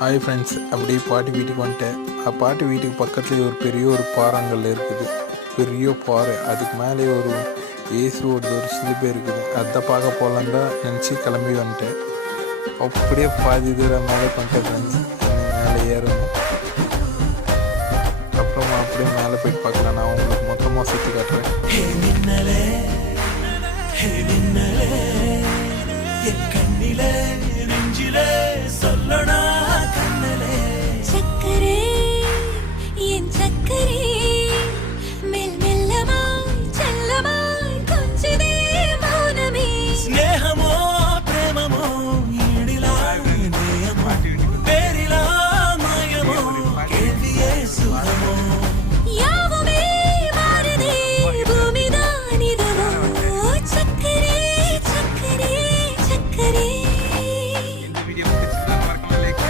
Hi friends, அப்படியே பாட்டி வீட்டுக்கு வந்துட்டேன். பாட்டி வீட்டுக்கு பக்கத்துலேயே ஒரு பெரிய பாறாங்கல் இருக்குது. பெரிய பாறை, அதுக்கு மேலே ஒரு இயேசுவோட ஒரு சிலுவை இருக்குது. அதை பார்க்க போகலான்னு தான் நினச்சி கிளம்பி வந்துட்டேன். அப்படியே பாதி தூரம் மேலே வந்துட்டேன் ஃப்ரெண்ட்ஸ். மேலே ஏறணும். அப்புறமா அப்படியே மேலே போயிட்டு பார்க்கலாம். நான் உங்களுக்கு மொத்தமாக சுற்றி காட்டுறேன். கண்ணிலே நெஞ்சிலே சொல்லணும்